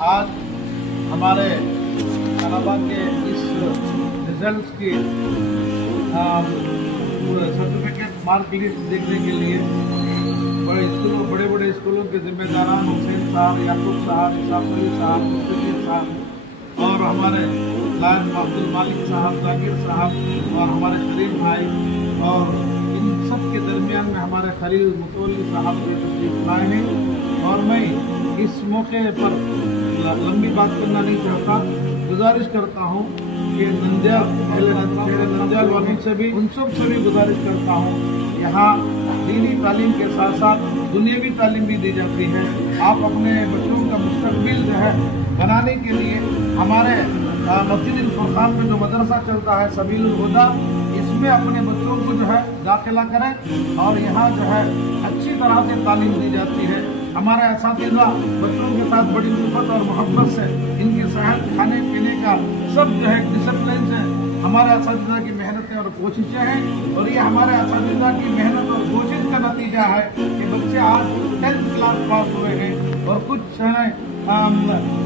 आज हमारे तलबा के इस रिजल्ट की सर्टिफिकेट मार्क लिस्ट देखने के लिए बड़े बड़े स्कूलों के जिम्मेदारान हुसैन साहब, याकूब साहब, इसाक अली साहब, मुस्तफी साहब और हमारे लायन अब्दुल मालिक साहब, जाकिर साहब और हमारे शरीफ भाई और इन सब के दरमियान में हमारे खलील मुतवल्ली साहब भी तशरीफ लाए हैं। और मैं इस मौके पर लंबी बात करना नहीं चाहता, गुजारिश करता हूँ कि नंदियाल वालों से भी उन सब से भी गुजारिश करता हूँ, यहाँ दीनी तालीम के साथ साथ दुनियावी तालीम भी दी जाती है। आप अपने बच्चों का मुस्तकबिल जो है बनाने के लिए हमारे मस्जिद फुरकान में जो मदरसा चलता है सबीलुल हुदा, इसमें अपने बच्चों को जो है दाखिला करें और यहाँ जो है अच्छी तरह से तालीम दी जाती है। हमारे असातिज़ा बच्चों के साथ बड़ी उल्फत और मोहब्बत से इनकी सेहत, खाने पीने का सब जो है डिसिप्लिन से हमारे असातिज़ा की मेहनतें और कोशिशें हैं। और ये हमारे असातिज़ा की मेहनत और कोशिश का नतीजा है कि बच्चे आज 10th क्लास पास हुए हैं और कुछ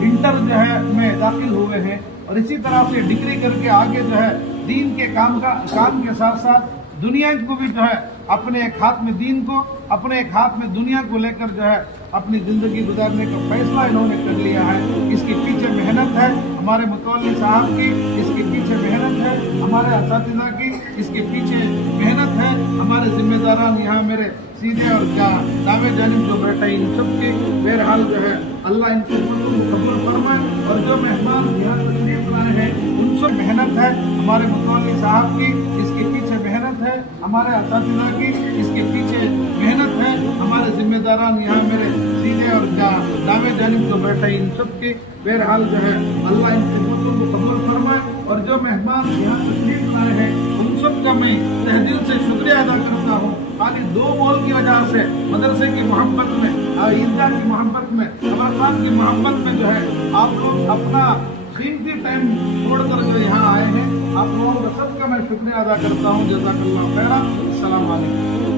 इंटर जो है में दाखिल हुए हैं और इसी तरह से डिग्री करके आगे जो है दीन के काम के साथ साथ दुनिया को भी जो है अपने एक हाथ में दीन को, अपने एक हाथ में दुनिया को लेकर जो है अपनी जिंदगी गुजारने का फैसला इन्होंने कर लिया है। इसके पीछे मेहनत है हमारे मुतवल्ली साहब की, इसके पीछे मेहनत है हमारे असातिज़ा की, इसके पीछे मेहनत है हमारे जिम्मेदारान यहाँ मेरे सीधे और दावे जानिब जो बैठे इन सब की। बहरहाल जो है अल्लाह इनकी उम्मतों को कबूल फरमाए और जो मेहमान यहाँ तशरीफ लाए हैं उन सब मेहनत है हमारे मुतवल्ली साहब की, इसके पीछे मेहनत है हमारे असातिज़ा की, इसके पीछे मेहनत है हमारे जिम्मेदारान यहाँ मेरे सीधे और दावे जानिब जो बैठे इन सब की। बहरहाल जो है अल्लाह इनकी उम्मतों को कबूल फरमाए और जो मेहमान यहाँ तशरीफ लाए हैं उन सब का मैं तहे दिल से शुक्रिया अदा करता हूँ। खाली 2 बोल की वजह से मदरसे की मोहब्बत में, ईदगाह की मोहब्बत में, कब्रिस्तान की मोहब्बत में जो है आप लोग अपना कीमती टाइम छोड़कर जो यहाँ आए हैं, आप लोगों का सबका मैं शुक्रिया अदा करता हूँ। जज़ाकल्लाह खैरा। अस्सलाम वालेकुम।